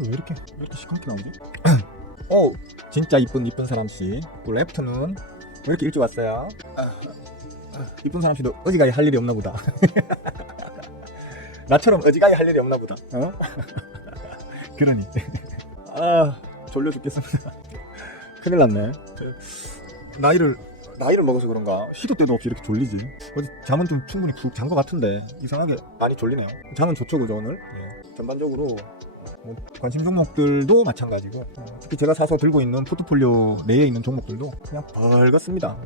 왜 이렇게 시커멓게 나오지? 진짜 이쁜 사람씨. 또 레프트는 왜 이렇게 일찍 왔어요? 이쁜 사람씨도 어지간히 할 일이 없나 보다. 나처럼 어지간히 할 일이 없나 보다. 그러니. 졸려 죽겠습니다. 큰일 났네. 나이를 먹어서 그런가 시도 때도 없이 이렇게 졸리지. 어제 잠은 좀 충분히 푹 잔 것 같은데 이상하게 많이 졸리네요. 잠은 좋죠 그죠 오늘? 전반적으로 뭐 관심 종목들도 마찬가지고 특히 제가 사서 들고 있는 포트폴리오 내에 있는 종목들도 그냥 벌겋습니다.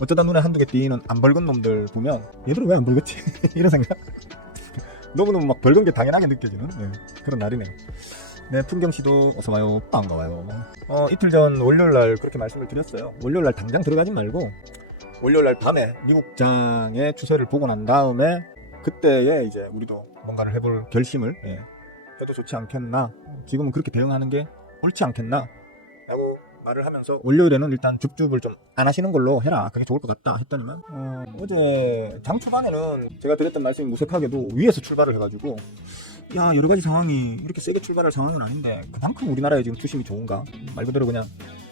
어쩌다 눈에 한두 개 띄는 안 벌건 놈들 보면 얘들은 왜 안 벌겋지? 이런 생각. 너무너무 막 벌건 게 당연하게 느껴지는 그런 날이네요. 네, 풍경씨도 어서와요. 반가워요. 이틀 전 월요일날 그렇게 말씀을 드렸어요. 월요일날 당장 들어가진 말고 월요일날 밤에 미국장의 추세를 보고 난 다음에 그때에 이제 우리도 뭔가를 해볼 결심을 해도 좋지 않겠나, 지금은 그렇게 대응하는 게 옳지 않겠나 라고 말을 하면서 월요일에는 일단 줍줍을 좀 안 하시는 걸로 해라, 그게 좋을 것 같다 했더니만 어제 장 초반에는 제가 드렸던 말씀이 무색하게도 위에서 출발을 해가지고 야, 여러가지 상황이 이렇게 세게 출발할 상황은 아닌데 그만큼 우리나라에 지금 투심이 좋은가, 말 그대로 그냥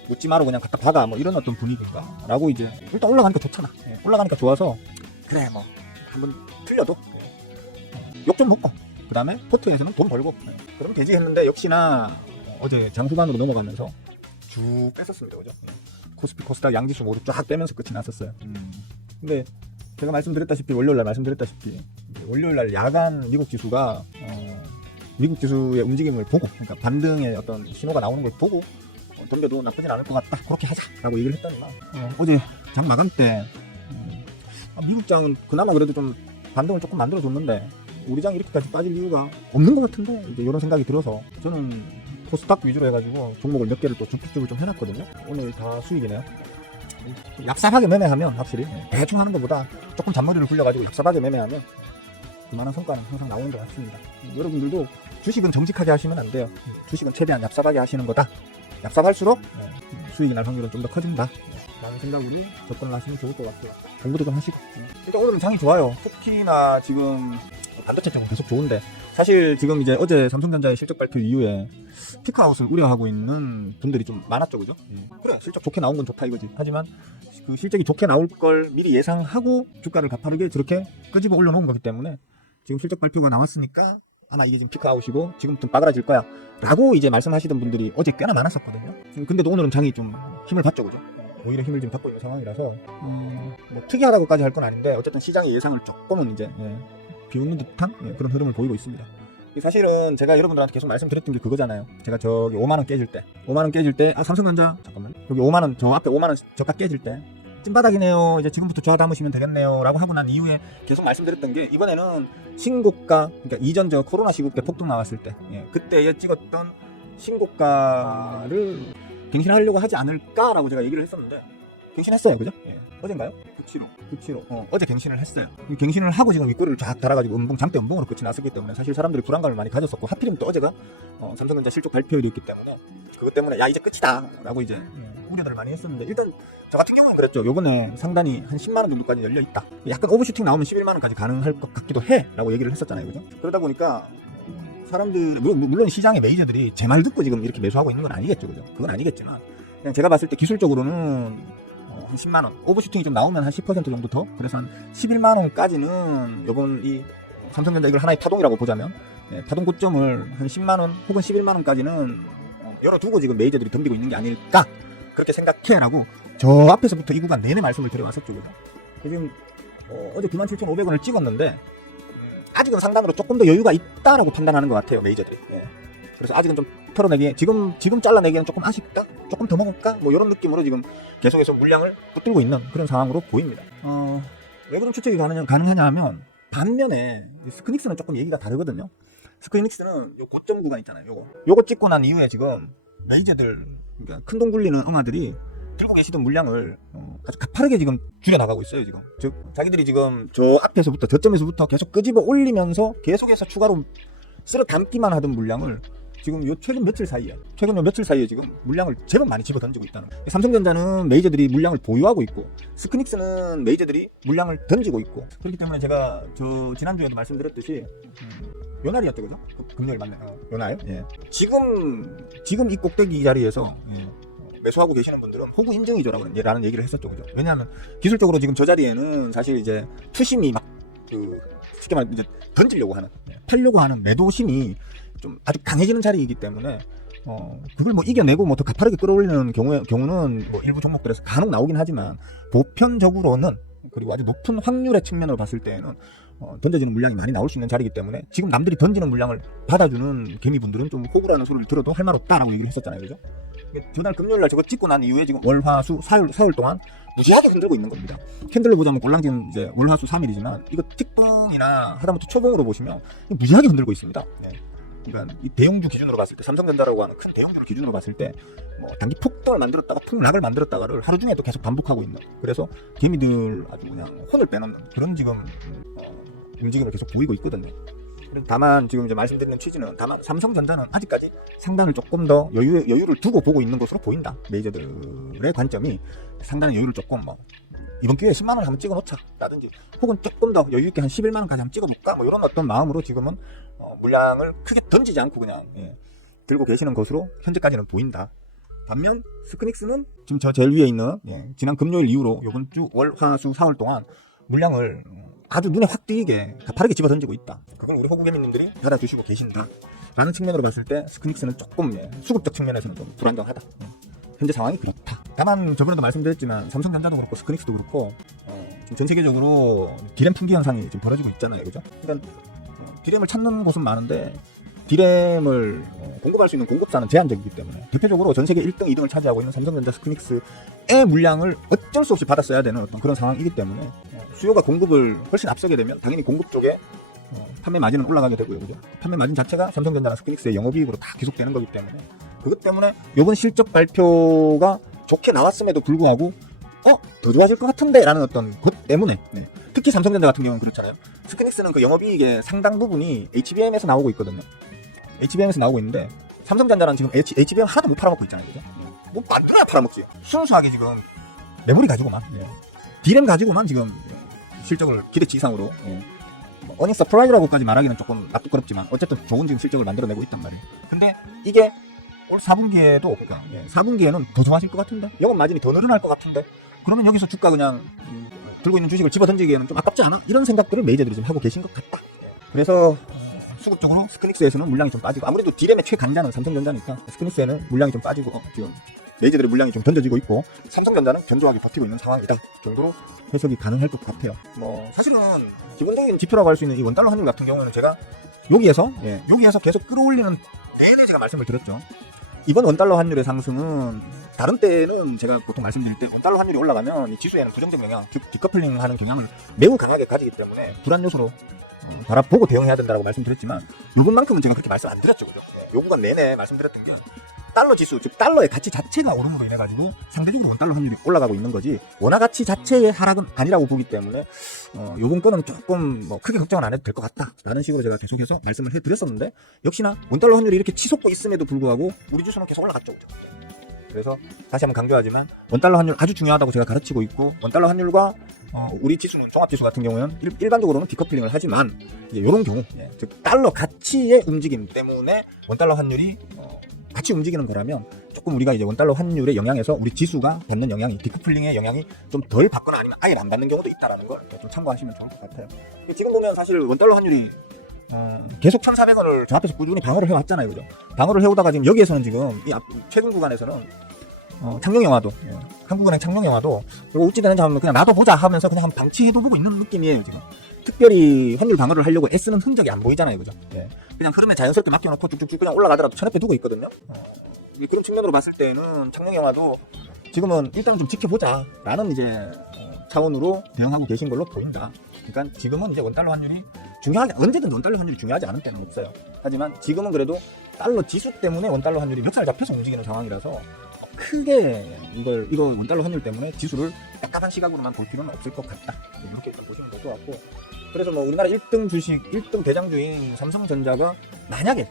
묻지마로 그냥 갖다 박아, 뭐 이런 어떤 분위기인가 라고, 이제 일단 올라가니까 좋잖아. 올라가니까 좋아서 그래 뭐 한번 틀려도 욕 좀 먹고 그 다음에 포트에서는 돈 벌고 그러면 되지 했는데, 역시나 어제 장후반으로 넘어가면서 쭉 뺐었습니다. 그죠? 코스피 코스닥 양지수 모두 쫙 빼면서 끝이 났었어요. 근데 제가 말씀드렸다시피, 월요일날 말씀드렸다시피 월요일날 야간 미국 지수가 미국 지수의 움직임을 보고, 그러니까 반등의 어떤 신호가 나오는 걸 보고 덤벼도 나쁘진 않을 것 같다, 그렇게 하자라고 얘기를 했더니만 어제 장 마감 때 미국 장은 그나마 그래도 좀 반등을 조금 만들어줬는데 우리 장이 이렇게까지 빠질 이유가 없는 것 같은데, 이제 이런 생각이 들어서 저는 코스닥 위주로 해가지고 종목을 몇 개를 또 중립적으로 좀 해놨거든요. 오늘 다 수익이네요. 얍삽하게 매매하면, 확실히 대충 하는 것보다 조금 잔머리를 굴려가지고 얍삽하게 매매하면 그만한 성과는 항상 나오는 것 같습니다. 여러분들도 주식은 정직하게 하시면 안 돼요. 주식은 최대한 얍삽하게 하시는 거다. 얍삽할수록 수익이 날 확률은 좀 더 커진다 라는 생각으로 접근을 하시면 좋을 것 같아요. 공부도 좀 하시고. 일단 오늘은 장이 좋아요. 특히나 지금 반도체 쪽은 계속 좋은데, 사실 지금 이제 어제 삼성전자의 실적 발표 이후에 피크아웃을 우려하고 있는 분들이 좀 많았죠, 그죠? 그래, 실적 좋게 나온 건 좋다 이거지. 하지만 그 실적이 좋게 나올 걸 미리 예상하고 주가를 가파르게 저렇게 끄집어 올려놓은 거기 때문에 지금 실적 발표가 나왔으니까 아마 이게 지금 피크아웃이고 지금부터 빠그라질 거야 라고 이제 말씀하시던 분들이 어제 꽤나 많았었거든요. 근데도 오늘은 장이 좀 힘을 받죠, 그죠? 오히려 힘을 좀 받고 있는 상황이라서 뭐 특이하다고까지 할 건 아닌데, 어쨌든 시장의 예상을 조금은 이제 비웃는 듯한 그런 흐름을 보이고 있습니다. 사실은 제가 여러분들한테 계속 말씀드렸던 게 그거잖아요. 제가 저기 5만원 깨질 때 삼성전자 잠깐만, 여기 5만원, 저 앞에 5만원 저가 깨질 때 찐바닥이네요, 이제 지금부터 좋아 담으시면 되겠네요 라고 하고 난 이후에 계속 말씀드렸던 게, 이번에는 신고가, 그러니까 이전 저 코로나 시국 때 폭등 나왔을 때 그때에 찍었던 신고가를 갱신하려고 하지 않을까라고 제가 얘기를 했었는데 갱신했어요, 그죠? 어젠가요? 975. 어제 갱신을 했어요. 갱신을 하고 지금 윗꼬리를 쫙 달아가지고 장대 음봉으로 끝이 났었기 때문에 사실 사람들이 불안감을 많이 가졌었고, 하필이면 또 어제가 삼성전자 실적 발표일이 있기 때문에 그것 때문에 야 이제 끝이다 라고 이제 우려들을 많이 했었는데, 일단 저 같은 경우는 그랬죠. 요번에 상단이 한 10만원 정도까지 열려있다, 약간 오버슈팅 나오면 11만원까지 가능할 것 같기도 해 라고 얘기를 했었잖아요, 그죠? 그러다 보니까 사람들, 물론 시장의 메이저들이 제 말 듣고 지금 이렇게 매수하고 있는 건 아니겠죠, 그죠? 그건 아니겠지만 그냥 제가 봤을 때 기술적으로는 한 10만원 오버슈팅이 좀 나오면 한 10% 정도 더, 그래서 한 11만원까지는 요번 이 삼성전자 이걸 하나의 파동이라고 보자면 파동 고점을 한 10만원 혹은 11만원까지는 열어두고 지금 메이저들이 덤비고 있는 게 아닐까, 그렇게 생각해 라고 저 앞에서부터 이 구간 내내 말씀을 드려왔었죠, 그죠? 지금 어제 97,500원을 찍었는데 아직은 상단으로 조금 더 여유가 있다라고 판단하는 것 같아요, 메이저들이. 그래서 아직은 좀 털어내기, 지금 잘라내기는 조금 아쉽다, 조금 더 먹을까, 뭐 이런 느낌으로 지금 계속해서 물량을 붙들고 있는 그런 상황으로 보입니다. 왜 그런 추측이 가능하냐 하면, 반면에 스크닉스는 조금 얘기가 다르거든요. 스크닉스는 요 고점 구간 있잖아요, 요거 찍고 난 이후에 지금 메이저들, 그러니까 큰돈 굴리는 엉아들이 들고 계시던 물량을 아주 가파르게 지금 줄여나가고 있어요, 지금. 즉 자기들이 지금 저 앞에서부터, 저점에서부터 계속 끄집어 올리면서 계속해서 추가로 쓸어 담기만 하던 물량을 지금 요 최근 며칠 사이에 지금 물량을 제법 많이 집어 던지고 있다는 거예요. 삼성전자는 메이저들이 물량을 보유하고 있고, 스크닉스는 메이저들이 물량을 던지고 있고, 그렇기 때문에 제가 저 지난주에도 말씀드렸듯이 요날이었죠, 그죠? 금요일 맞네. 요날. 예. 지금 이 꼭대기 자리에서 예. 매수하고 계시는 분들은 호구 인증이죠라는 얘기를 했었죠, 그죠? 왜냐하면 기술적으로 지금 저 자리에는 사실 이제 투심이 막 쉽게 말해 이제 던지려고 하는, 팔려고 하는 매도심이 좀 아주 강해지는 자리이기 때문에 그걸 뭐 이겨내고 뭐 더 가파르게 끌어올리는 경우는 뭐 일부 종목들에서 간혹 나오긴 하지만 보편적으로는 그리고 아주 높은 확률의 측면으로 봤을 때에는 던져지는 물량이 많이 나올 수 있는 자리이기 때문에 지금 남들이 던지는 물량을 받아주는 개미분들은 좀 호구라는 소리를 들어도 할 말 없다라고 얘기를 했었잖아요, 그죠? 전날 금요일날 저거 찍고 난 이후에 지금 월, 화, 수, 사흘 동안 무지하게 흔들고 있는 겁니다. 캔들을 보자면 꼴랑지는 이제 월, 화, 수 3일이지만 이거 특봉이나 하다못해 초봉으로 보시면 무지하게 흔들고 있습니다. 네. 그러니까 이 대형주 기준으로 봤을 때 삼성전자라고 하는 큰 대형주를 기준으로 봤을 때 뭐 단기 폭등을 만들었다가 폭락을 만들었다가를 하루 중에도 계속 반복하고 있는, 그래서 개미들 아주 그냥 혼을 빼놓는 그런 지금 움직임을 계속 보이고 있거든요. 다만 지금 이제 말씀드리는 취지는 다만 삼성전자는 아직까지 상단을 조금 더 여유를 두고 보고 있는 것으로 보인다. 메이저들의 관점이 상단의 여유를 조금 뭐 이번 기회에 10만 원을 한번 찍어 놓자 라든지 혹은 조금 더 여유 있게 한 11만 원까지 한번 찍어 볼까 뭐 이런 어떤 마음으로 지금은 물량을 크게 던지지 않고 그냥 들고 계시는 것으로 현재까지는 보인다. 반면 스크닉스는 지금 저 제일 위에 있는 지난 금요일 이후로 이번 주 월, 화, 수, 4월 동안 물량을 아주 눈에 확 띄게 가파르게 집어 던지고 있다. 그걸 우리 호구개미님들이 받아주시고 계신다 라는 측면으로 봤을 때 스크닉스는 조금 수급적 측면에서는 좀 불안정하다. 현재 상황이 그렇다. 다만 저번에도 말씀드렸지만 삼성전자도 그렇고 스크닉스도 그렇고 지금 전 세계적으로 디램 품귀 현상이 지금 벌어지고 있잖아요, 그죠? 그러니까 디램을 찾는 곳은 많은데 디램을 공급할 수 있는 공급사는 제한적이기 때문에 대표적으로 전 세계 1등, 2등을 차지하고 있는 삼성전자, 스크닉스의 물량을 어쩔 수 없이 받았어야 되는 어떤 그런 상황이기 때문에 수요가 공급을 훨씬 앞서게 되면 당연히 공급 쪽에 판매 마진은 올라가게 되고요, 그죠? 판매 마진 자체가 삼성전자나 스크닉스의 영업이익으로 다 기속되는 거기 때문에 그것 때문에 이번 실적 발표가 좋게 나왔음에도 불구하고 더 좋아질 것 같은데 라는 어떤 것 때문에 특히 삼성전자 같은 경우는 그렇잖아요. 스크닉스는 그 영업이익의 상당 부분이 HBM에서 나오고 있거든요. HBM에서 나오고 있는데 삼성전자는 지금 HBM 하나도 못 팔아먹고 있잖아요, 그죠? 뭐 만들어야 팔아먹지. 순수하게 지금 메모리 가지고만 디램 가지고만 지금 실적을 기대치 이상으로 어닝 서프라이즈라고까지 말하기는 조금 납득스럽지만 어쨌든 좋은 지금 실적을 만들어내고 있단 말이에요. 근데 이게 올 4분기에도 그러니까 4분기에는 더 좋아질 것 같은데 영업 마진이 더 늘어날 것 같은데 그러면 여기서 주가 그냥 들고 있는 주식을 집어 던지기에는 좀 아깝지 않아? 이런 생각들을 메이저들이 좀 하고 계신 것 같다. 그래서 수급적으로 스크닉스에서는 물량이 좀 빠지고 아무래도 디램의 최강자는 삼성전자니까 스크닉스에는 물량이 좀 빠지고 지금 메이저들의 물량이 좀 던져지고 있고 삼성전자는 견조하게 버티고 있는 상황이다 정도로 해석이 가능할 것 같아요. 뭐 사실은 기본적인 지표라고 할 수 있는 이 원달러 환율 같은 경우는 제가 여기에서 계속 끌어올리는 내내 제가 말씀을 드렸죠. 이번 원달러 환율의 상승은 다른 때는 제가 보통 말씀드릴 때 원달러 환율이 올라가면 이 지수에는 부정적 영향, 즉 디커플링 하는 경향을 매우 강하게 가지기 때문에 불안 요소로 바라보고 대응해야 된다고 말씀드렸지만 요번만큼은 제가 그렇게 말씀 안 드렸죠, 그죠? 요 구간 내내 말씀드렸던 게 달러 지수, 즉 달러의 가치 자체가 오름으로 인해 가지고 상대적으로 원달러 환율이 올라가고 있는 거지 원화 가치 자체의 하락은 아니라고 보기 때문에 요번 거는 조금 뭐 크게 걱정은 안 해도 될 것 같다라는 식으로 제가 계속해서 말씀을 해드렸었는데 역시나 원달러 환율이 이렇게 치솟고 있음에도 불구하고 우리 지수는 계속 올라갔죠, 그죠? 그래서 다시 한번 강조하지만 원달러 환율 아주 중요하다고 제가 가르치고 있고 원달러 환율과 우리 지수는 종합지수 같은 경우는 일반적으로는 디커플링을 하지만 이제 이런 경우 즉 달러 가치의 움직임 때문에 원달러 환율이 같이 움직이는 거라면 조금 우리가 이제 원달러 환율의 영향에서 우리 지수가 받는 영향이 디커플링의 영향이 좀 덜 받거나 아니면 아예 안 받는 경우도 있다라는 걸 좀 참고하시면 좋을 것 같아요. 지금 보면 사실 원달러 환율이 계속 1,400원을 저 앞에서 꾸준히 방어를 해왔잖아요, 그죠? 방어를 해오다가 지금 여기에서는 지금 이 최근 구간에서는 창룡영화도 한국은행 창룡영화도 이거 어찌 되는지 한번 그냥 놔둬보자 하면서 그냥 한번 방치해두고 있는 느낌이에요. 지금 특별히 환율 방어를 하려고 애쓰는 흔적이 안 보이잖아요, 그죠? 그냥 흐름에 자연스럽게 맡겨놓고 쭉쭉쭉 그냥 올라가더라도 천엽에 두고 있거든요. 그런 측면으로 봤을 때는 창룡영화도 지금은 일단 좀 지켜보자 라는 이제 차원으로 대응하고 계신 걸로 보인다. 그러니까 지금은 이제 원달러 환율이 중요하게 언제든 원달러 환율이 중요하지 않은 때는 없어요. 하지만 지금은 그래도 달러 지수 때문에 원달러 환율이 멱살 잡혀서 움직이는 상황이라서 크게 이거 원달러 환율 때문에 지수를 깝깝한 시각으로만 볼 필요는 없을 것 같다. 이렇게 좀 보시면 될 것 같고, 그래서 뭐 우리나라 1등 주식 1등 대장주인 삼성전자가 만약에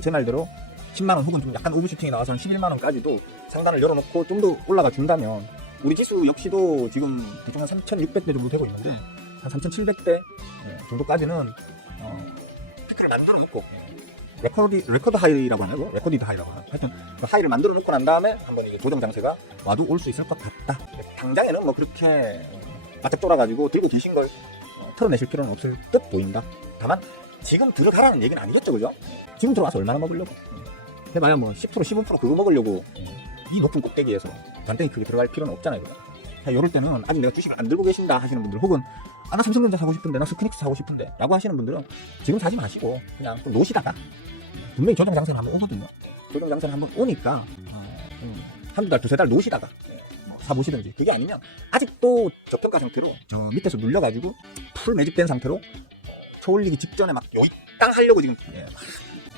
제 말대로 10만원 혹은 좀 약간 오버슈팅이 나와서 한 11만원까지도 상단을 열어놓고 좀 더 올라가 준다면 우리 지수 역시도 지금 대충 한 3,600대 정도 되고 있는데 한 3,700대 정도까지는 차트를 만들어 놓고 레코드 하이라고 하나요? 레코디드 하이라고 하나요? 하여튼 그 하이를 만들어 놓고 난 다음에 한번 이게 조정 장세가 와도 올 수 있을 것 같다. 당장에는 뭐 그렇게 바짝 쫄아가지고 들고 계신 걸 털어내실 필요는 없을 듯 보인다. 다만 지금 들어가라는 얘기는 아니겠죠, 그죠? 지금 들어와서 얼마나 먹으려고? 해봐야 뭐 10% 15% 그거 먹으려고 이 높은 꼭대기에서 간단히 크게 들어갈 필요는 없잖아요, 그죠? 자, 이럴 때는 아직 내가 주식을 안 들고 계신다 하시는 분들, 혹은 나 삼성전자 사고 싶은데, 나 스키닉스 사고 싶은데 라고 하시는 분들은 지금 사지 마시고 그냥 좀 놓으시다가 분명히 조정 장세는 한번 오거든요. 조정 장세는 한번 오니까 한두 달, 두세 달 놓으시다가 사보시든지, 그게 아니면 아직도 저평가 상태로 저 밑에서 눌려가지고 풀 매집된 상태로 초올리기 직전에 막 요이 땅 하려고 지금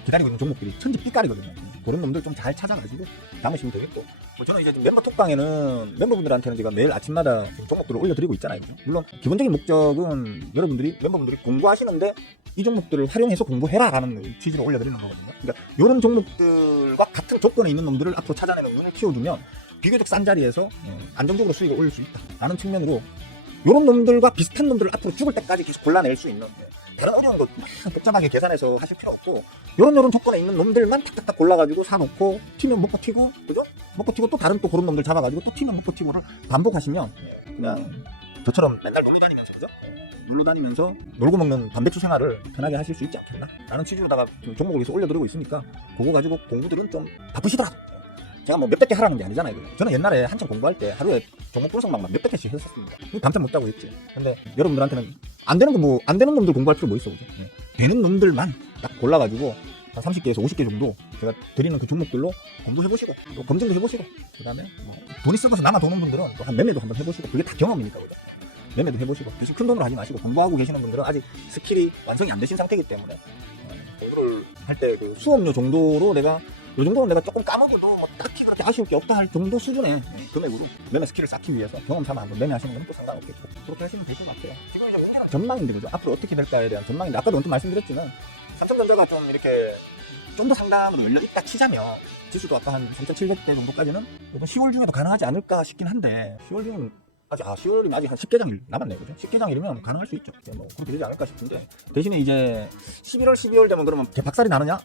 기다리고 있는 종목들이 천지 삐까리거든요. 그런 놈들 좀 잘 찾아가지고 담으시면 되겠고, 저는 이제 멤버 톡방에는 멤버분들한테는 제가 매일 아침마다 종목들을 올려드리고 있잖아요. 물론 기본적인 목적은 멤버분들이 공부하시는데 이 종목들을 활용해서 공부해라라는 취지로 올려드리는 거거든요. 그러니까 이런 종목들과 같은 조건에 있는 놈들을 앞으로 찾아내는 눈을 키워두면 비교적 싼 자리에서 안정적으로 수익을 올릴 수 있다라는 측면으로 이런 놈들과 비슷한 놈들을 앞으로 죽을 때까지 계속 골라낼 수 있는, 다른 어려운 거 복잡하게 계산해서 하실 필요 없고 이런 조건에 있는 놈들만 탁탁탁 골라가지고 사놓고 튀면 못 버티고, 그죠? 못 버티고 또 다른 또 그런 놈들 잡아가지고 또 튀면 못 버티고를 반복하시면 그냥 저처럼 맨날 놀러 다니면서, 그죠? 놀러 다니면서 놀고 먹는 단백질 생활을 편하게 하실 수 있지 않겠나 라는 취지로다가 종목을 위해서 올려드리고 있으니까 그거 가지고 공부들은 좀 바쁘시더라도, 제가 뭐 몇백 개 하라는 게 아니잖아요. 저는 옛날에 한참 공부할 때 하루에 종목 분석만 몇백 개씩 했었습니다. 밤잠 못 자고 했지. 근데 여러분들한테는 안 되는 놈들 공부할 필요 뭐 있어, 그죠? 되는 놈들만 딱 골라가지고 한 30개에서 50개 정도 제가 드리는 그 종목들로 공부해보시고 또 검증도 해보시고, 그 다음에 뭐 돈이 썩어서 남아 도는 분들은 또 한 매매도 한번 해보시고, 그게 다 경험이니까, 그죠? 매매도 해보시고, 대신 큰 돈으로 하지 마시고, 공부하고 계시는 분들은 아직 스킬이 완성이 안 되신 상태이기 때문에 공부를 할 때 그 수업료 정도로 이 정도는 내가 조금 까먹어도 뭐 딱히 그렇게 아쉬울 게 없다 할 정도 수준의 금액으로 매매 스킬을 쌓기 위해서 경험 삼아 한번 매매하시는 건 또 상관없겠고, 그렇게 하시면 될 것 같아요. 지금 이제 우리는 전망인데, 그죠? 앞으로 어떻게 될까에 대한 전망인데, 아까도 언뜻 말씀드렸지만 삼성전자가 좀 이렇게 좀 더 상단으로 열려있다 치자면 지수도 아까 한 3,700대 정도까지는 10월 중에도 가능하지 않을까 싶긴 한데, 10월 중에는 10월이면 아직 한 10개장일 남았네요, 그죠? 10개장이면 가능할 수 있죠. 뭐 그렇게 되지 않을까 싶은데, 대신에 이제 11월, 12월 되면 그러면 박살이 나느냐?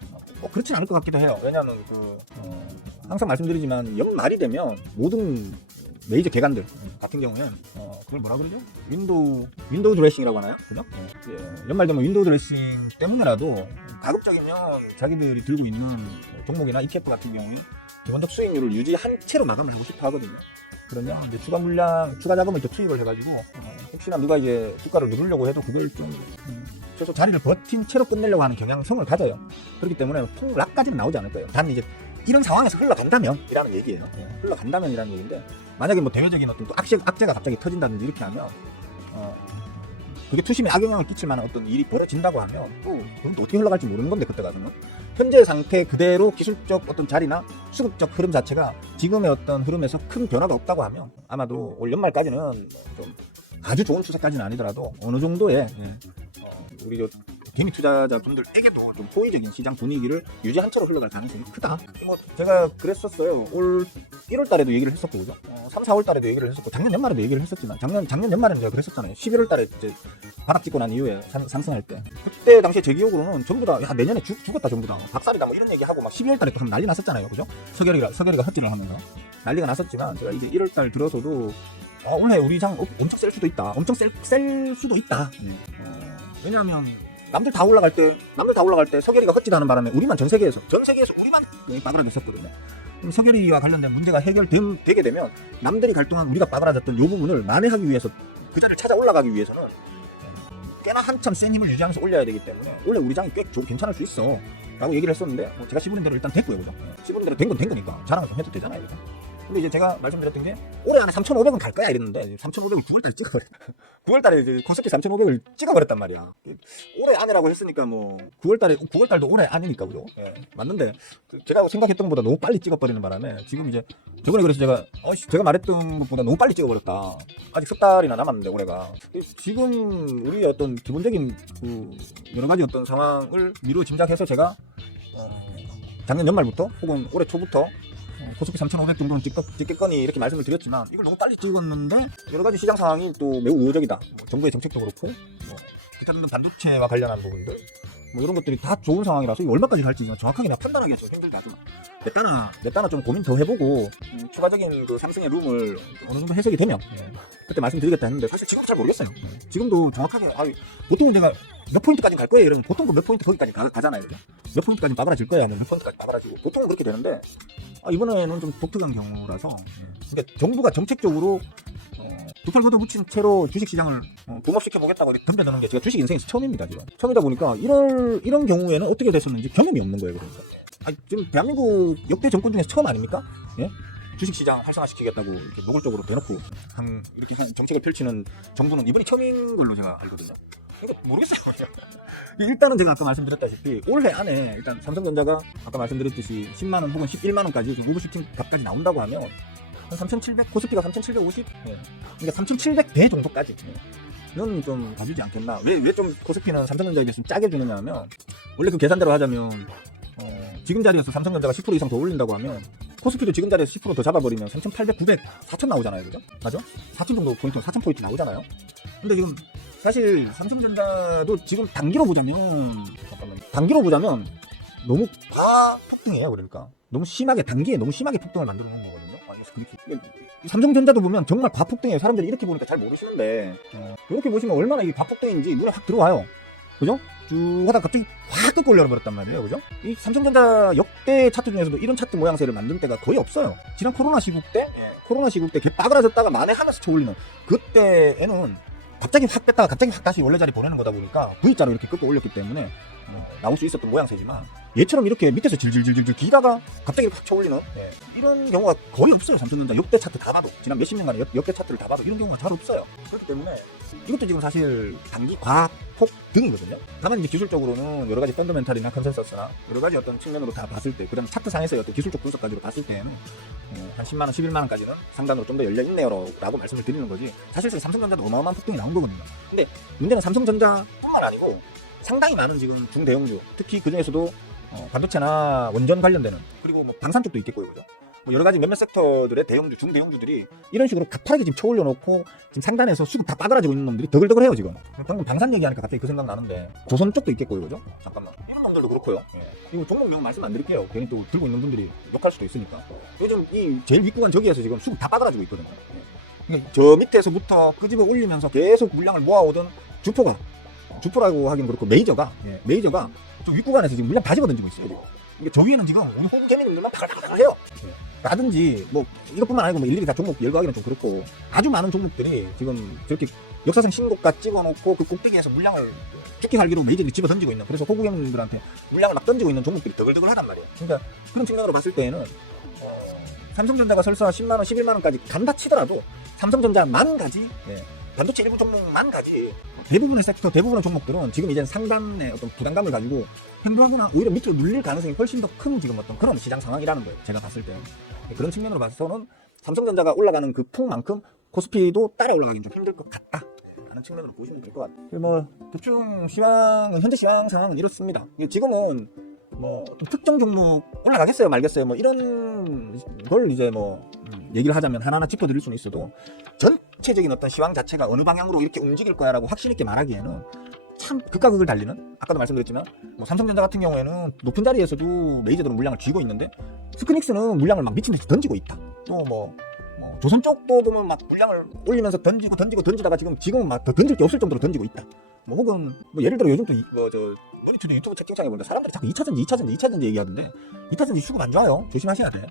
그렇진 않을 것 같기도 해요. 왜냐하면 항상 말씀드리지만 연말이 되면 모든 메이저 기관들 같은 경우는 그걸 뭐라 그러죠? 윈도우 드레싱이라고 하나요? 그죠? 연말 되면 윈도우 드레싱 때문에라도 가급적이면 자기들이 들고 있는 종목이나 ETF 같은 경우에 기본적 수익률을 유지한 채로 마감을 하고 싶어 하거든요. 그러면 이제 추가 자금을 더 투입을 해가지고 혹시나 누가 이제 주가를 누르려고 해도 그걸 좀 최소 자리를 버틴 채로 끝내려고 하는 경향성을 가져요. 그렇기 때문에 폭락까지는 나오지 않을 거예요. 단 이제 이런 상황에서 흘러간다면이라는 얘기예요. 흘러간다면이라는 얘기인데, 만약에 뭐 대외적인 어떤 또 악재가 갑자기 터진다든지 이렇게 하면 그게 투심에 악영향을 끼칠 만한 어떤 일이 벌어진다고 하면 그건 또 어떻게 흘러갈지 모르는 건데, 그때 가서는 현재 상태 그대로 기술적 어떤 자리나 수급적 흐름 자체가 지금의 어떤 흐름에서 큰 변화가 없다고 하면 아마도 올 연말까지는 좀 아주 좋은 추세까지는 아니더라도 어느 정도의 우리 개미 투자자분들에게도 좀 호의적인 시장 분위기를 유지한 채로 흘러갈 가능성이 크다. 뭐 제가 그랬었어요. 올 1월 달에도 얘기를 했었고, 그죠? 3, 4월 달에도 얘기를 했었고, 작년 연말에도 얘기를 했었지만, 작년 연말에는 제가 그랬었잖아요. 11월 달에 이제 바닥 찍고 난 이후에 상승할 때. 그때 당시에 제 기억으로는 전부 다, 야, 내년에 죽었다, 전부 다. 박살이다, 뭐 이런 얘기하고, 막 12월 달에 또 한번 난리 났었잖아요. 그죠? 서결이가 헛질을 하면서. 난리가 났었지만, 제가 이제 1월 달 들어서도, 올해 우리 장 엄청 셀 수도 있다. 엄청 셀 수도 있다. 왜냐하면, 남들 다 올라갈 때 서결이가 헛짓하는 바람에 우리만 전 세계에서 우리만 빠그라졌었거든요. 그럼 서결이와 관련된 문제가 해결되게 되면 남들이 갈 동안 우리가 빠그라졌던 이 부분을 만회하기 위해서, 그 자리를 찾아 올라가기 위해서는 꽤나 한참 센 힘을 유지하면서 올려야 되기 때문에 원래 우리 장이 꽤 괜찮을 수 있어 라고 얘기를 했었는데, 제가 시부린 대로 일단 됐고요, 그죠? 시부린 대로 된 거니까 자랑을 좀 해도 되잖아요, 그죠? 근데 이제 제가 말씀드렸던 게 올해 안에 3,500은 갈 거야 이랬는데 3,500을 9월달에 찍어버렸다. 9월달에 이제 코스피 3,500을 찍어버렸단 말이야. 올해 안에라고 했으니까 뭐 9월달도 올해 안이니까, 그죠? 맞는데 제가 생각했던 것보다 너무 빨리 찍어버리는 바람에 지금 이제 저번에 그래서 제가 말했던 것보다 너무 빨리 찍어버렸다. 아직 석 달이나 남았는데 올해가. 지금 우리 어떤 기본적인 여러 가지 어떤 상황을 미루어 짐작해서 제가 작년 연말부터 혹은 올해 초부터 코스피 3,500 정도는 찍겠거니 이렇게 말씀을 드렸지만, 이걸 너무 빨리 찍었는데 여러 가지 시장 상황이 또 매우 우호적이다. 정부의 정책도 그렇고 기타 등등 반도체와 관련한 부분들, 뭐 이런 것들이 다 좋은 상황이라서 이거 얼마까지 갈지 정확하게 판단하기가 좀 힘들다. 내 따라 좀 고민 더 해보고 추가적인 그 삼성의 룸을 어느 정도 해석이 되면 그때 말씀드리겠다 했는데 사실 지금 잘 모르겠어요. 지금도 정확하게 보통은 제가 몇 포인트까지 갈 거예요 이러면 보통 그 몇 포인트 거기까지 가잖아요. 그죠? 몇 포인트까지 빠그라질 거야 하면 몇 포인트까지 빠그라지고 보통은 그렇게 되는데 이번에는 좀 독특한 경우라서 그러니까 정부가 정책적으로 두 팔 걷어붙인 채로 주식시장을 붐업시켜보겠다고 이렇게 덤벼드는 게 제가 주식 인생에서 처음입니다. 지금 처음이다 보니까 이런 경우에는 어떻게 됐었는지 경험이 없는 거예요. 그러니까 지금 대한민국 역대 정권 중에서 처음 아닙니까? 예? 주식시장 활성화시키겠다고 이렇게 노골적으로 대놓고 이렇게 정책을 펼치는 정부는 이번이 처음인 걸로 제가 알거든요. 그러니까 모르겠어요. 일단은 제가 아까 말씀드렸다시피 올해 안에 일단 삼성전자가 아까 말씀드렸듯이 10만원 혹은 11만원까지 우브 슈팅 값까지 나온다고 하면 한 3,700, 코스피가 3,750, 그러니까 3,700대 정도까지 는 좀 가주지 않겠나. 왜 좀 코스피는 삼성전자에 비해서 좀 짜게 주느냐 하면 원래 그 계산대로 하자면 지금 자리에서 삼성전자가 10% 이상 더 올린다고 하면 코스피도 지금 자리에서 10% 더 잡아버리면 3,800, 900, 4,000 나오잖아요. 그죠? 맞아? 4,000 정도 포인트, 4,000포인트 나오잖아요. 근데 지금 사실 삼성전자도 지금 단기로 보자면 너무 과폭등이에요. 그러니까 너무 심하게 단기에 너무 심하게 폭등을 만들어 놓은 거거든요. 삼성전자도 보면 정말 과폭등이에요. 사람들이 이렇게 보니까 잘 모르시는데 이렇게 보시면 얼마나 이게 과폭등인지 눈에 확 들어와요. 그죠? 쭉 하다가 갑자기 확 뜯고 올려버렸단 말이에요. 그죠? 이 삼성전자 역대 차트 중에서도 이런 차트 모양새를 만든 때가 거의 없어요. 지난 코로나 시국 때 개 빠그라졌다가 만회하면서 쳐 올리는 그때에는 갑자기 확 뺐다가 갑자기 확 다시 원래 자리 보내는 거다 보니까 V자로 이렇게 꺾어 올렸기 때문에 나올 수 있었던 모양새지만 얘처럼 이렇게 밑에서 질질질질 기다가 갑자기 확 쳐올리는 이런 경우가 거의 없어요. 삼성전자 역대 차트 다 봐도 지난 몇십 년간의 역대 차트를 다 봐도 이런 경우가 잘 없어요. 그렇기 때문에 이것도 지금 사실 단기 과폭등이거든요. 다만 이제 기술적으로는 여러 가지 펀더멘탈이나 컨센서스나 여러 가지 어떤 측면으로 다 봤을 때 그다음 차트 상에서의 어떤 기술적 분석까지로 봤을 때는 한 10만원, 11만원까지는 상단으로 좀 더 열려있네요 라고 말씀을 드리는 거지 사실상 삼성전자도 어마어마한 폭등이 나온 거거든요. 근데 문제는 삼성전자뿐만 아니고 상당히 많은 지금 중대형주 특히 그 중에서도 반도체나 원전 관련되는 그리고 뭐 방산 쪽도 있겠고요. 그죠? 뭐 여러 가지 몇몇 섹터들의 대형주, 중대형주들이 이런 식으로 가파르게 지금 쳐올려 놓고 지금 상단에서 수급 다 빠그라지고 있는 놈들이 더글더글해요 지금. 방금 방산 얘기하니까 갑자기 그 생각 나는데 조선 쪽도 있겠고요. 그죠? 잠깐만. 이런 놈들도 그렇고요. 이거 종목명 말씀 안 드릴게요. 괜히 또 들고 있는 분들이 욕할 수도 있으니까. 요즘 이 제일 윗구간 저기에서 지금 수급 다 빠그라지고 있거든요. 그러니까 저 밑에서부터 끄집어 올리면서 계속 물량을 모아오던 주포라고 하긴 그렇고 메이저가 저 윗구간에서 지금 물량 다 집어던지고 있어요. 지금. 이게 저 위에는 지금 우리 호구개미들만 파글파글해요. 라든지 뭐 이것뿐만 아니고 뭐 일일이 다 종목 열거하기는 좀 그렇고 아주 많은 종목들이 지금 저렇게 역사상 신고가 찍어놓고 그 꼭대기에서 물량을 죽기 살기로 메이저들이 집어던지고 있는 그래서 호구개미들한테 물량을 막 던지고 있는 종목들이 더글더글하단 말이에요. 그러니까 그런 측면으로 봤을 때에는 삼성전자가 설사 10만원, 11만원까지 간다 치더라도 삼성전자만 가지 반도체 일부 종목만 가지 대부분의 섹터, 대부분의 종목들은 지금 이제 상단의 어떤 부담감을 가지고 행보하거나 오히려 밑으로 눌릴 가능성이 훨씬 더 큰 지금 어떤 그런 시장 상황이라는 거예요. 제가 봤을 때. 그런 측면으로 봐서는 삼성전자가 올라가는 그 풍만큼 코스피도 따라 올라가긴 좀 힘들 것 같다. 라는 측면으로 보시면 될 것 같아요. 뭐, 대충 현재 시황 상황은 이렇습니다. 지금은 뭐, 특정 종목 올라가겠어요, 말겠어요. 뭐, 이런 걸 이제 뭐, 얘기를 하자면 하나하나 짚어드릴 수는 있어도 전체적인 어떤 시황 자체가 어느 방향으로 이렇게 움직일 거야라고 확신 있게 말하기에는 참 극과 극을 달리는 아까도 말씀드렸지만 뭐 삼성전자 같은 경우에는 높은 자리에서도 메이저들은 물량을 쥐고 있는데 스크닉스는 물량을 막 미친 듯이 던지고 있다. 또 뭐 조선 쪽도 보면 막 물량을 올리면서 던지다가 지금은 막 더 던질 게 없을 정도로 던지고 있다. 뭐 혹은 뭐 예를 들어 요즘 또 머니투데 유튜브 채팅창에 보니까 사람들이 자꾸 2차전지 얘기하던데 2차전지 수급 안 좋아요. 조심하셔야 돼.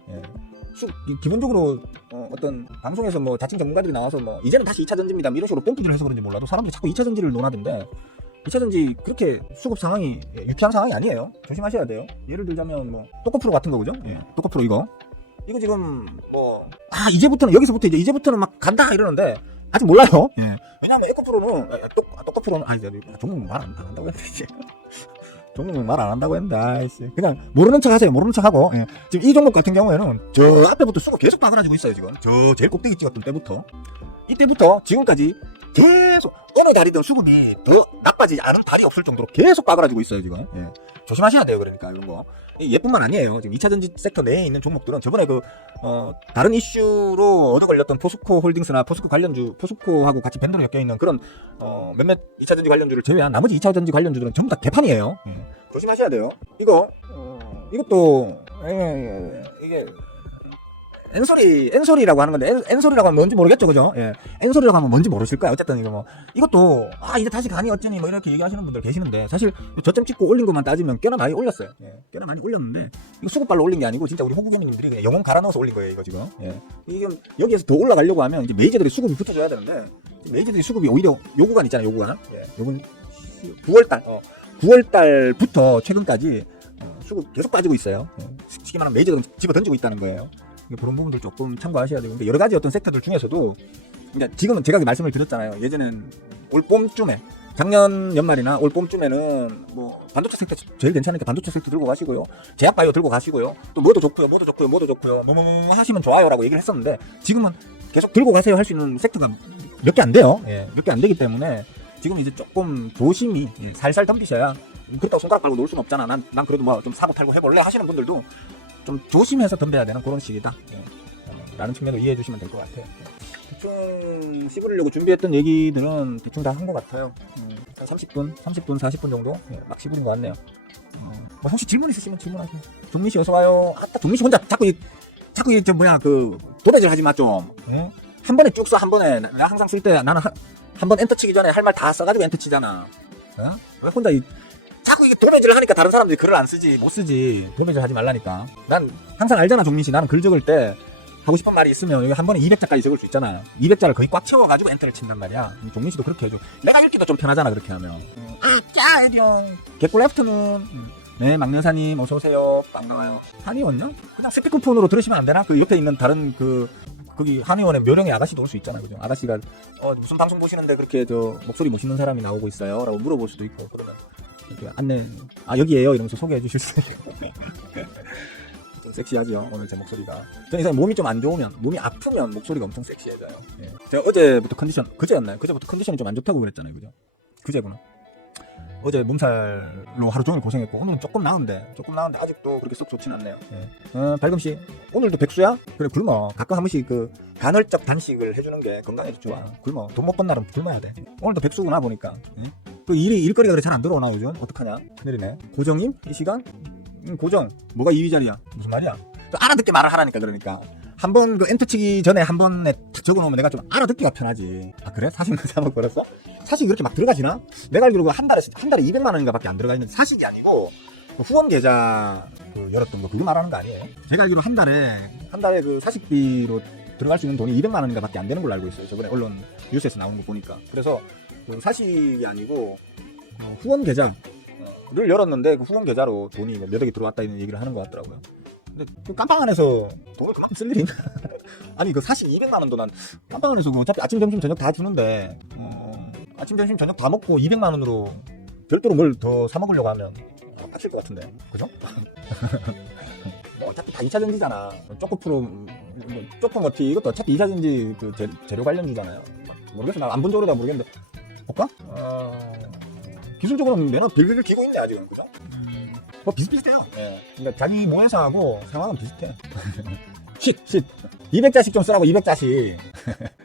기본적으로 어떤 방송에서 뭐 자칭 전문가들이 나와서 뭐 이제는 다시 2차전지입니다 이런 식으로 pom프질을 해서 그런지 몰라도 사람들이 자꾸 2차전지를 논하던데 2차전지 그렇게 수급 상황이 유쾌한 상황이 아니에요. 조심하셔야 돼요. 예를 들자면 뭐 또코프로 같은 거 그죠? 또코프로 이거 지금 뭐 이제부터는 여기서부터 이제부터는 막 간다 이러는데 아직 몰라요. 왜냐하면 에코프로는 또코프로는 종목 말 안 한다고 했지. 종목명 말 안 한다고 했다. 그냥 모르는 척 하세요. 모르는 척 하고. 지금 이 종목 같은 경우에는 저 앞에부터 수급 계속 빠그라지고 있어요. 지금 저 제일 꼭대기 찍었던 때부터 이때부터 지금까지 계속 어느 다리든 수급이 더 나빠지지 않은 다리 없을 정도로 계속 빠그라지고 있어요. 지금 조심하셔야 돼요. 그러니까 이런 거 얘뿐만 아니에요. 지금 2차전지 섹터 내에 있는 종목들은 저번에 다른 이슈로 얻어 걸렸던 포스코 홀딩스나 포스코 관련주, 포스코하고 같이 밴드로 엮여 있는 그런 몇몇 2차전지 관련주를 제외한 나머지 2차전지 관련주들은 전부 다 개판이에요. 조심하셔야 돼요. 이것도 이게 엔소리라고 하는 건데, 엔소리라고 하면 뭔지 모르겠죠, 그죠? 예. 엔소리라고 하면 뭔지 모르실 거야. 어쨌든 이것도, 이제 다시 가니 어쩌니, 이렇게 얘기하시는 분들 계시는데, 사실, 저점 찍고 올린 것만 따지면 꽤나 많이 올렸어요. 예. 꽤나 많이 올렸는데, 이거 수급발로 올린 게 아니고, 진짜 우리 호구개미님들이 그냥 영혼 갈아 넣어서 올린 거예요, 이거 지금. 예. 이게, 여기에서 더 올라가려고 하면, 이제 메이저들이 수급이 붙어줘야 되는데, 메이저들이 수급이 오히려 요구간 있잖아요, 요구간. 예. 요건 9월달부터 최근까지, 수급 계속 빠지고 있어요. 예. 쉽게 말하면 메이저들은 집어 던지고 있다는 거예요. 그런 부분들 조금 참고하셔야 되고, 근데 여러 가지 어떤 섹터들 중에서도, 이제 지금은 제가 말씀을 드렸잖아요. 예전엔 올 봄쯤에, 작년 연말이나 올 봄쯤에는 반도체 섹터 제일 괜찮으니까 반도체 섹터 들고 가시고요. 제약바이오 들고 가시고요. 또 뭐도 좋고요. 하시면 좋아요라고 얘기를 했었는데, 지금은 계속 들고 가세요 할 수 있는 섹터가 몇 개 안 돼요. 예, 몇 개 안 되기 때문에, 지금 이제 조금 조심히 살살 덤비셔야, 그렇다고 손가락 깔고 놀 수는 없잖아. 난 그래도 좀 사고 팔고 해볼래 하시는 분들도 좀 조심해서 덤벼야 되는 그런 시기다. 라는 측면도 이해해 주시면 될 것 같아요. 대충 씹으려고 준비했던 얘기들은 대충 다 한 것 같아요. 한 30분, 40분 정도 막 씹은 것 같네요. 혹시 질문 있으시면 질문하세요. 종민 씨 어서 와요. 종민 씨 혼자 자꾸 도대질 하지 마 좀. 한 번에 쭉 써, 한 번에. 내가 항상 쓸 때 나는 한 번 엔터 치기 전에 할 말 다 써가지고 엔터 치잖아. 왜 혼자 자꾸 이게 도매질을 하니까 다른 사람들이 글을 안 쓰지, 못 쓰지. 도매질 하지 말라니까. 난 항상 알잖아, 종민 씨. 나는 글 적을 때 하고 싶은 말이 있으면 여기 한 번에 200자까지 적을 수 있잖아요. 200자를 거의 꽉 채워가지고 엔터를 친단 말이야. 종민 씨도 그렇게 해줘. 내가 읽기도 좀 편하잖아, 그렇게 하면. 애디형. 개꿀 레프트는. 네, 막내사님, 어서오세요. 반가워요. 한의원요? 그냥 스피커폰으로 들으시면 안 되나? 그 옆에 있는 다른 거기 한의원에 묘령의 아가씨도 올 수 있잖아요, 그죠? 아가씨가, 무슨 방송 보시는데 그렇게 목소리 멋있는 사람이 나오고 있어요? 라고 물어볼 수도 있고, 그러면. 이렇게 안내, 여기에요? 이러면서 소개해 주실 수도 있고. 좀 섹시하죠, 오늘 제 목소리가. 저는 이상 몸이 좀 안 좋으면, 몸이 아프면 목소리가 엄청 섹시해져요. 예. 제가 어제부터 그제였나요? 그제부터 컨디션이 좀 안 좋다고 그랬잖아요, 그죠? 그제구나. 어제 몸살로 하루 종일 고생했고, 오늘은 조금 나은데 아직도 그렇게 썩 좋진 않네요. 예. 발금씨, 오늘도 백수야? 그래, 굶어. 가끔 한 번씩 간헐적 단식을 해주는 게 건강에도 좋아. 굶어. 돈 못 번 날은 굶어야 돼. 오늘도 백수구나, 보니까. 예? 일거리가 그래 잘 안 들어오나, 요즘? 어떡하냐? 큰일이네. 고정임? 이 시간? 고정. 뭐가 2위 자리야? 무슨 말이야? 알아듣게 말을 하라니까, 그러니까. 한 번 엔터 치기 전에 한 번에 적어놓으면 내가 좀 알아듣기가 편하지. 그래? 사실 잘못 걸었어? 사실 그렇게 막 들어가지나? 내가 알기로 한 달에 200만 원인가 밖에 안 들어가 있는데, 사실이 아니고, 후원 계좌 열었던 거, 그거 말하는 거 아니에요? 제가 알기로 한 달에 사식비로 들어갈 수 있는 돈이 200만 원인가 밖에 안 되는 걸로 알고 있어요. 저번에 언론 뉴스에서 나오는 거 보니까. 그래서 사식이 아니고, 후원 계좌를 열었는데, 그 후원 계좌로 돈이 몇 억이 들어왔다 이런 얘기를 하는 것 같더라고요. 근데 깜빵 안에서 돈을 그만큼 쓸 일이 있나? 아니 사실 200만 원도 난 깜빵 안에서 어차피 아침 점심 저녁 다 주는데 아침 점심 저녁 다 먹고 200만 원으로 별도로 뭘 더 사 먹으려고 하면 빡칠 것 같은데, 그죠? 어차피 다 2차전지잖아. 쪼코머티 이것도 어차피 2차전지 재료 관련주잖아요. 모르겠어, 나 안 본 적으로 다 모르겠는데 볼까? 기술적으로는 매너 빌빌 기고 있네 아직은, 그죠? 비슷비슷해요. 예. 그러니까 자기 모회사하고 상황은 비슷해. 쉿 200자씩 좀 쓰라고. 200자씩.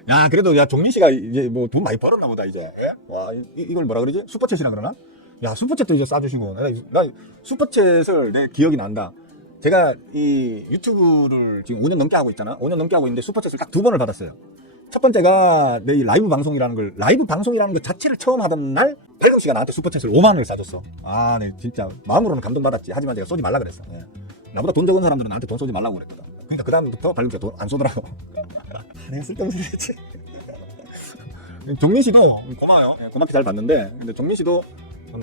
야, 그래도 종민씨가 이제 돈 많이 벌었나 보다 이제. 예? 와, 이걸 뭐라 그러지? 슈퍼챗이라 그러나? 야, 슈퍼챗도 이제 싸주시고. 나 슈퍼챗을 내 기억이 난다. 제가 이 유튜브를 지금 5년 넘게 하고 있잖아. 5년 넘게 하고 있는데 슈퍼챗을 딱 2번을 받았어요. 첫 번째가 내 이 라이브 방송이라는 것 자체를 처음 하던 날 발금씨가 나한테 슈퍼챗을 5만 원을 싸줬어. 네, 진짜 마음으로는 감동받았지. 하지만 제가 쏘지 말라 그랬어. 예. 나보다 돈 적은 사람들은 나한테 돈 쏘지 말라고 그랬거든. 그러니까 그 다음부터 발금씨가 돈 안 쏘더라고. 내가 쓸데없는 소리 했지. 종민씨도 고마워요. 예, 고맙게 잘 봤는데, 근데 종민씨도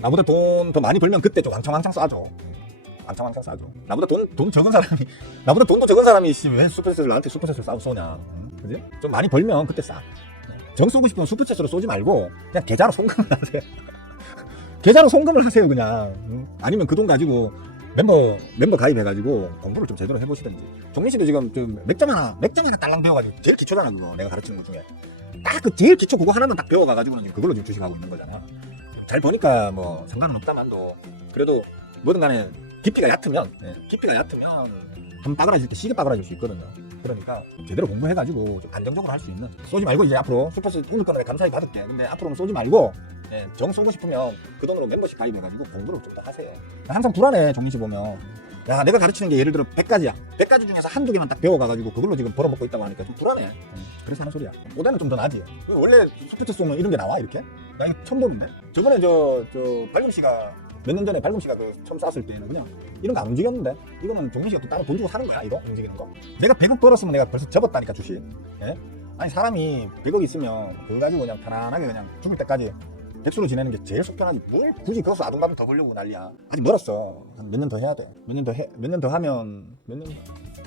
나보다 돈 더 많이 벌면 그때 좀 왕창 싸줘. 왕창 싸줘. 나보다 돈 적은 사람이, 나보다 돈도 적은 사람이 왜 나한테 슈퍼챗을 쏘냐. 그지? 좀 많이 벌면 그때 싸. 정 쏘고 싶으면 슈퍼챗으로 쏘지 말고 그냥 계좌로 송금을 하세요. 계좌로 송금을 하세요, 그냥. 아니면 그 돈 가지고 멤버 가입해가지고 공부를 좀 제대로 해보시든지. 종민씨도 지금 좀 맥점 하나 딸랑 배워가지고, 제일 기초잖아, 그거. 내가 가르치는 것 중에. 딱 그 제일 기초 그거 하나만 딱 배워가가지고 지금 그걸로 지금 주식하고 있는 거잖아. 잘 보니까 상관은 없다만도, 그래도 뭐든 간에 깊이가 얕으면 한 빠그라질 때 시계 빠그라질 수 있거든요. 그러니까 제대로 공부해가지고 좀 안정적으로 할 수 있는, 쏘지 말고 이제 앞으로 슈퍼스 오늘 거는 감사히 받을게. 근데 앞으로는 쏘지 말고 정 쏘고 싶으면 그 돈으로 멤버십 가입해가지고 공부를 좀 더 하세요. 항상 불안해. 종민씨 보면 야 내가 가르치는 게 예를 들어 100가지야. 100가지 중에서 한두 개만 딱 배워가가지고 그걸로 지금 벌어먹고 있다고 하니까 좀 불안해. 그래서 하는 소리야. 오다는 좀 더 나지. 원래 소프트 쏘면 이런 게 나와 이렇게? 나 이거 처음 보는데? 저번에 저 발금씨가 몇 년 전에 발금씨가 그 처음 쐈을 때는 그냥 이런 거 안 움직였는데, 이거는 종민씨가 또 따로 돈 주고 사는 거야. 이거 움직이는 거. 내가 100억 벌었으면 내가 벌써 접었다니까 주식. 예? 아니 사람이 100억 있으면 그거 가지고 그냥 편안하게 그냥 죽을 때까지 백수로 지내는 게 제일 속편하지. 뭘 굳이 거기서 아둥바둥 더 벌려고 난리야. 아직 멀었어. 몇 년 더 해야 돼. 몇 년 더 하면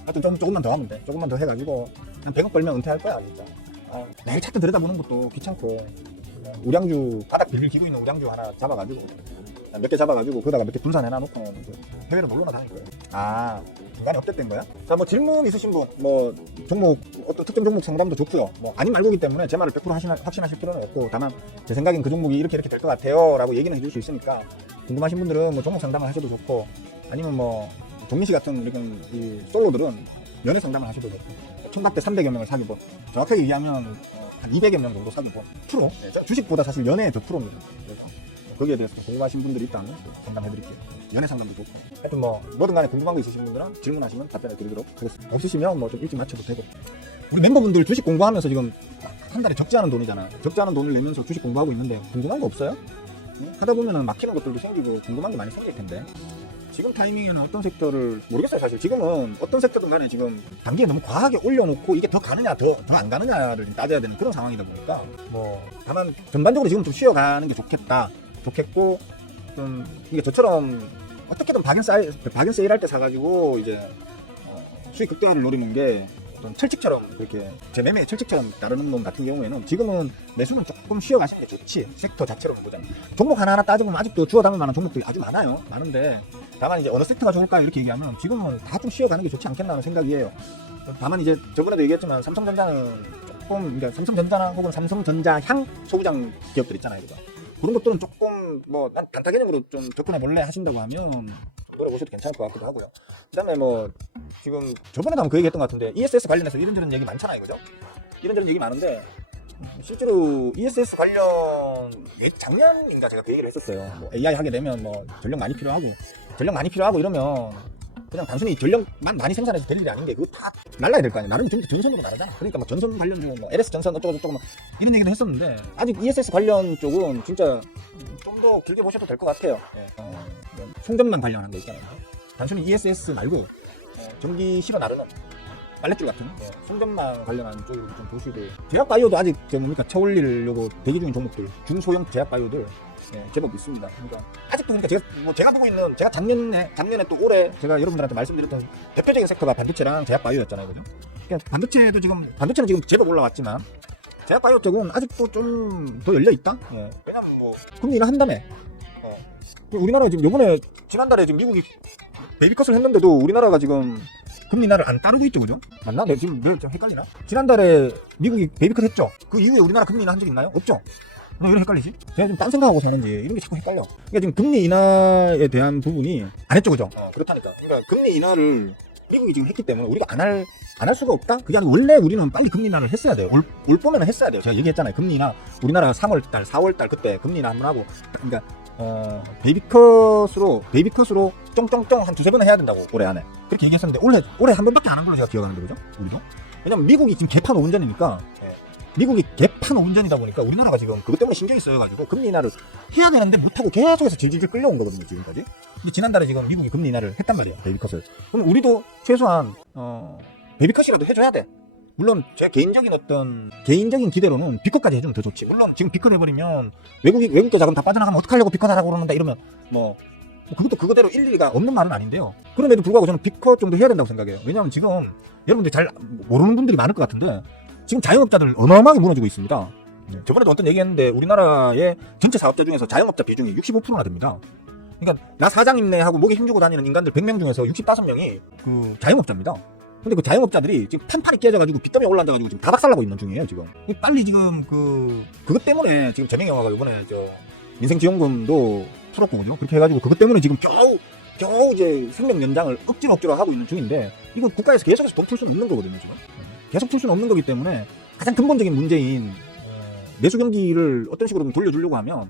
하여튼 조금만 더 하면 돼. 조금만 더 해가지고 한 100억 벌면 은퇴할 거야 진짜. 매일 차트 들여다보는 것도 귀찮고, 우량주 바닥 빌빌 기고 있는 우량주 하나 잡아가지고 몇 개 잡아가지고 그러다가 몇 개 분산해놔놓고 해외로 놀러나 다닐 거예요. 중간에 업데이트된 거야? 자, 뭐 질문 있으신 분, 뭐 종목 어떤 특정 종목 상담도 좋고요. 뭐 아닌 말고기 때문에 제 말을 100% 확신하실 필요는 없고, 다만 제 생각엔 그 종목이 이렇게 될 것 같아요라고 얘기는 해줄 수 있으니까, 궁금하신 분들은 뭐 종목 상담을 하셔도 좋고, 아니면 뭐 종민씨 같은 이런 이 솔로들은 연애 상담을 하셔도 좋고, 총각대 300여 명을 사귀고, 정확하게 얘기하면 한 200여 명 정도 사귀고, 프로 주식보다 사실 연애에 더 프로입니다. 그래서 거기에 대해서 궁금하신 분들이 있다면 상담해드릴게요. 연애 상담도 좋고. 하여튼 뭐든 간에 궁금한 거 있으신 분들은 질문하시면 답변해 드리도록 하겠습니다. 없으시면 뭐 좀 일찍 맞춰도 되고. 우리 멤버분들 주식 공부하면서 지금 한 달에 적지 않은 돈이잖아. 적지 않은 돈을 내면서 주식 공부하고 있는데 궁금한 거 없어요? 하다 보면은 막히는 것들도 생기고 궁금한 게 많이 생길 텐데, 지금 타이밍에는 어떤 섹터를 모르겠어요. 사실 지금은 어떤 섹터든 간에 지금 단기에 너무 과하게 올려놓고 이게 더 가느냐 더 안 가느냐를 따져야 되는 그런 상황이다 보니까, 뭐 다만 전반적으로 지금 좀 쉬어가는 게 좋겠고, 좀 이게 저처럼 어떻게든 박인 세일할 때 사가지고 이제 수익 극대화를 노리는 게 어떤 철칙처럼, 그렇게 제 매매의 철칙처럼 따르는 놈 같은 경우에는 지금은 매수는 조금 쉬어가시는 게 좋지. 섹터 자체로는 보자면 종목 하나하나 따지면 아직도 주워 담을 만한 종목들이 아주 많은데, 다만 이제 어느 섹터가 좋을까 이렇게 얘기하면 지금은 다 좀 쉬어가는 게 좋지 않겠나 하는 생각이에요. 다만 이제 저번에도 얘기했지만 삼성전자는 조금, 그러니까 삼성전자나 혹은 삼성전자향 소부장 기업들 있잖아요. 그런 것들은 조금 뭐 난 단타 개념으로 좀 접근해 볼래 하신다고 하면 노려보셔도 괜찮을 것 같기도 하고요. 그다음에 뭐 지금 저번에도 한번 그 얘기했던 것 같은데, ESS 관련해서 이런저런 얘기 많잖아요, 그죠? 이런저런 얘기 많은데, 실제로 ESS 관련 작년인가 제가 그 얘기를 했었어요. 뭐 AI 하게 되면 뭐 전력 많이 필요하고 이러면 그냥 단순히 전력만 많이 생산해서 될 일이 아닌 게, 그거 다 날라야 될 거 아니야. 나름 좀 전선으로 나르잖아. 그러니까 뭐 전선 관련주, 뭐 LS 전선 어쩌고 뭐 이런 얘기는 했었는데, 아직 ESS 관련 쪽은 진짜 좀 더 길게 보셔도 될 것 같아요. 송전망 관련한 거 있잖아요. 단순히 ESS 말고 전기 실어 나르는 빨랫줄 같은 송전망 관련한 쪽으로 좀 보시고, 제약바이오도 아직 차 올리려고 대기 중인 종목들, 중소형 제약바이오들 제법 있습니다. 그러니까 아직도, 그러니까 제가 보고 있는, 제가 작년에 또 올해 제가 여러분들한테 말씀드렸던 대표적인 섹터가 반도체랑 제약바이오였잖아요, 그죠? 그러니까 반도체는 지금 제법 올라왔지만 제약바이오 쪽은 아직도 좀 더 열려 있다. 왜냐면 뭐 금리 인하한다며. 우리나라 지금 요번에 지난달에 지금 미국이 베이비컷을 했는데도 우리나라가 지금 금리 인하를 안 따르고 있죠, 그죠? 맞나? 내가 지금 좀 헷갈리나? 지난달에 미국이 베이비컷 했죠? 그 이후에 우리나라 금리 인하 한 적 있나요? 없죠? 왜 이렇게 헷갈리지? 제가 지금 딴 생각하고 사는지 이런 게 자꾸 헷갈려. 그러니까 지금 금리 인하에 대한 부분이 안 했죠, 그죠? 그렇다니까. 그러니까 금리 인하를 미국이 지금 했기 때문에 우리가 안 할 수가 없다? 그게 아니고, 원래 우리는 빨리 금리 인하를 했어야 돼요. 올 봄에는 했어야 돼요. 제가 얘기했잖아요. 금리 인하. 우리나라 3월달, 4월달 그때 금리 인하 한번 하고, 그러니까 베이비컷으로 쫑쫑쫑 한 2-3번은 해야 된다고, 올해 안에. 그렇게 얘기했었는데 올해 한 번밖에 안 한 걸로 제가 기억하는데, 그죠? 우리도. 왜냐면 미국이 지금 개판 5운전이니까, 미국이 개판 5운전이다 보니까 우리나라가 지금 그것 때문에 신경이 쓰여가지고 금리 인하를 해야 되는데 못하고 계속해서 질질질 끌려온 거거든요, 지금까지. 근데 지난달에 지금 미국이 금리 인하를 했단 말이에요, 베이비컷을. 그럼 우리도 최소한 베이비컷이라도 해줘야 돼. 물론 제 개인적인 기대로는 B컷까지 해주면 더 좋지. 물론 지금 B컷 해버리면 외국계 자금 다 빠져나가면 어떡하려고 B컷 하라고 그러는다 이러면 뭐 그것도 그거대로 일리가 없는 말은 아닌데요. 그럼에도 불구하고 저는 B컷 정도 해야 된다고 생각해요. 왜냐하면 지금 여러분들이 잘 모르는 분들이 많을 것 같은데, 지금 자영업자들 어마어마하게 무너지고 있습니다. 저번에도 어떤 얘기했는데, 우리나라의 전체 사업자 중에서 자영업자 비중이 65%나 됩니다. 그러니까 나 사장님네 하고 목에 힘주고 다니는 인간들 100명 중에서 65명이 그 자영업자입니다. 근데 그 자영업자들이 지금 판판이 깨져가지고 빚더미에 올라앉아가지고 지금 다 박살나고 있는 중이에요, 지금. 빨리 지금 그것 때문에 지금 재명영화가 이번에 민생지원금도 풀었거든요. 그렇게 해가지고 그것 때문에 지금 겨우 이제 생명 연장을 억지로 하고 있는 중인데 이거 국가에서 계속해서 돈 풀 수는 없는 거거든요 지금. 계속 풀 수는 없는 거기 때문에 가장 근본적인 문제인 내수 경기를 어떤 식으로든 돌려주려고 하면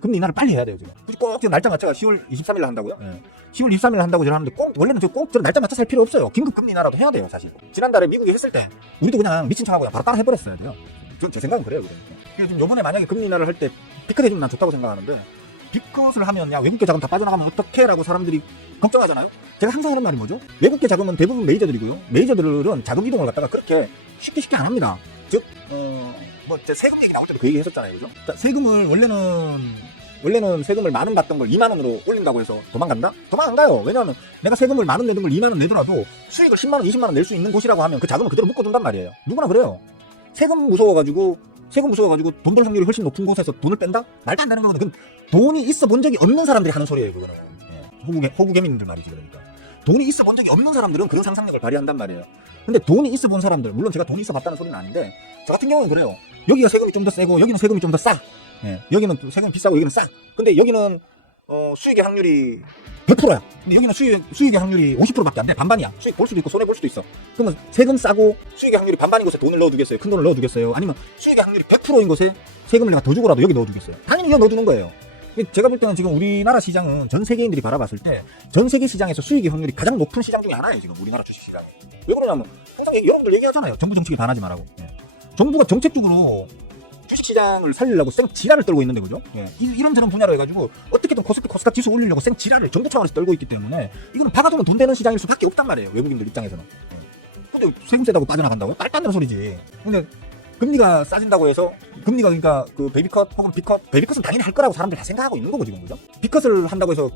금리 인하를 빨리 해야 돼요 지금. 굳이 꼭 날짜 맞춰가 10월 23일 한다고요? 10월 23일 한다고 제가 하는데 원래는 꼭 날짜 맞춰서 할 필요 없어요. 긴급 금리 인하라도 해야 돼요 사실. 지난달에 미국이 했을 때 우리도 그냥 미친 척하고 그냥 바로 따라 해버렸어야 돼요. 제 생각은 그래요. 그래서 지금 요번에 만약에 금리 인하를 할 때 피컷 해주면 난 좋다고 생각하는데 피컷을 하면 야 외국계 자금 다 빠져나가면 어떡해 라고 사람들이 걱정하잖아요. 제가 항상 하는 말이 뭐죠? 외국계 자금은 대부분 메이저들이고요. 메이저들은 자금 이동을 갖다가 그렇게 쉽게 안 합니다. 즉 세금 얘기 나올 때도 그 얘기 했었잖아요. 그죠? 세금을 원래는 세금을 10,000원 받던 걸 20,000원으로 올린다고 해서 도망간다? 도망 안 가요. 왜냐하면 내가 세금을 10,000원 내던 걸 20,000원 내더라도 수익을 10만원, 20만원 낼 수 있는 곳이라고 하면 그 자금을 그대로 묶어둔단 말이에요. 누구나 그래요. 세금 무서워가지고 돈 벌 확률이 훨씬 높은 곳에서 돈을 뺀다? 말도 안 되는 거거든. 그건 돈이 있어 본 적이 없는 사람들이 하는 소리예요. 그거는. 호구개민들 말이지. 그러니까 돈이 있어 본 적이 없는 사람들은 그런 상상력을 발휘한단 말이에요. 근데 돈이 있어 본 사람들, 물론 제가 돈이 있어 봤다는 소리는 아닌데 저 같은 경우는 그래요. 여기가 세금이 좀 더 세고 여기는 세금이 좀 더 싸. 여기는 세금이 비싸고 여기는 싸. 근데 여기는 수익의 확률이 100%야. 근데 여기는 수익의 확률이 50%밖에 안 돼. 반반이야. 수익 볼 수도 있고 손해 볼 수도 있어. 그러면 세금 싸고 수익의 확률이 반반인 곳에 돈을 넣어두겠어요? 큰 돈을 넣어두겠어요? 아니면 수익의 확률이 100%인 곳에 세금을 내가 더 주고라도 여기 넣어두겠어요? 당연히 여기 넣어두는 거예요. 제가 볼 때는 지금 우리나라 시장은 전 세계인들이 바라봤을 때 전 세계 시장에서 수익의 확률이 가장 높은 시장 중에 하나예요. 지금 우리나라 주식시장이. 왜 그러냐면 항상 여러분들 얘기하잖아요. 정부 정책에 반하지 말라고. 정부가 정책적으로 주식시장을 살리려고 생 지랄을 떨고 있는데 그죠? 이런저런 분야로 해가지고 어떻게든 코스닥 지수 올리려고 생 지랄을 정부 차원에서 떨고 있기 때문에 이거는 박아두면 돈 되는 시장일 수밖에 없단 말이에요. 외국인들 입장에서는. 근데 세금 세다고 빠져나간다고요? 말도 안 되는 소리지. 근데 금리가 싸진다고 해서 금리가 그러니까 그 베이비컷 혹은 비컷, 베이비컷은 당연히 할 거라고 사람들이 다 생각하고 있는 거고 지금 그죠? 비컷을 한다고 해서